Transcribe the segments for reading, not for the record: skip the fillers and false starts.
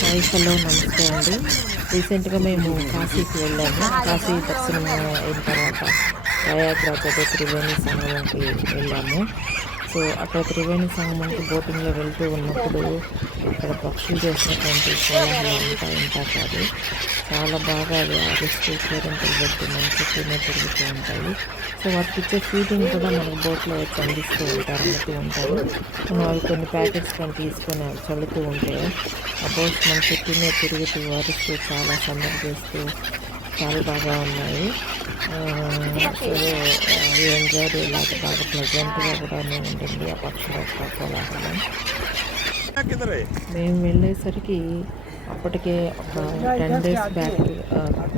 Hi hello నమస్తే అండి. రీసెంట్గా మేము కాశీకి వెళ్ళాము. కాశీ దర్శనం అయిన తర్వాత ప్రయాగ్రాజ్ త్రివేణి సంగమంకి వెళ్ళాము. సో అక్కడ త్రివేణి సంగమంకి బోటింగ్లో వెళ్తూ ఉన్నప్పుడు అక్కడ పక్షులు చేసినటువంటి కోలాహలం అంతా ఇంతా కాదు. చాలా బాగా అవి అరుస్తూ కేరింతలు పెడుతూ మన చుట్టూనే తిరుగుతూ ఉంటాయి. సో వాటికి ఇచ్చే ఫీడింగ్ కూడా మనకు బోట్లో వచ్చి అందిస్తూ ఉంటారు, అమ్ముతూ ఉంటారు. మనం అవి కొన్ని ప్యాకెట్స్ కానీ తీసుకొని అవి చల్లుతూ ఉంటే ఆ బోట్స్ మన చుట్టూనే తిరుగుతూ అరుస్తూ చాలా సందడి చేస్తూ చాలా బాగా ఉన్నాయి. సో ఎంజాయ్ ఇలాగ బాగా ప్లెజెంట్గా కూడా ఉంటుంది ఆ పక్షుల యొక్క కోలాహలం. మేము వెళ్ళేసరికి అప్పటికే ఒక 10 days బ్యాక్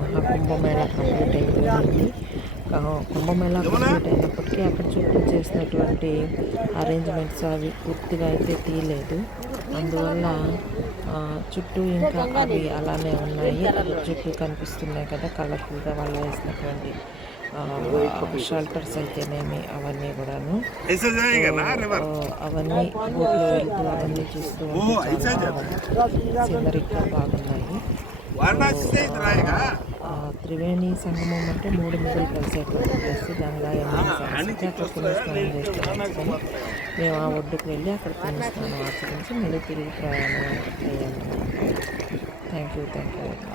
మహాకుంభమేళా కంప్లీట్ అయిపోయింది. కుంభమేళా కంప్లీట్ అయినప్పటికీ అక్కడ చుట్టూ చేసినటువంటి అరేంజ్మెంట్స్ అవి పూర్తిగా అయితే తీయలేదు. అందువల్ల చుట్టూ ఇంకా అవి అలానే ఉన్నాయి. చుట్టూ కనిపిస్తున్నాయి కదా కలర్ఫుల్గా వాళ్ళు వేసినటువంటి షెల్టర్స్ అయితేనేమి అవన్నీ కూడాను. అవన్నీ బోట్లో వెళ్తూ అవన్నీ చూస్తూ సీనరీగా బాగున్నాయి. త్రివేణి సంగమం అంటే 3 నదులు కలిసేటువంటి ప్లేస్. గంగా యమున సరస్వతి. అక్కడ పుణ్యస్నానం చేసుకుని మేము ఆ ఒడ్డుకు వెళ్ళి అక్కడ పుణ్యస్నానం ఆచరించి మళ్ళీ తిరిగి ప్రయాణం అయ్యాము. Thank you very much.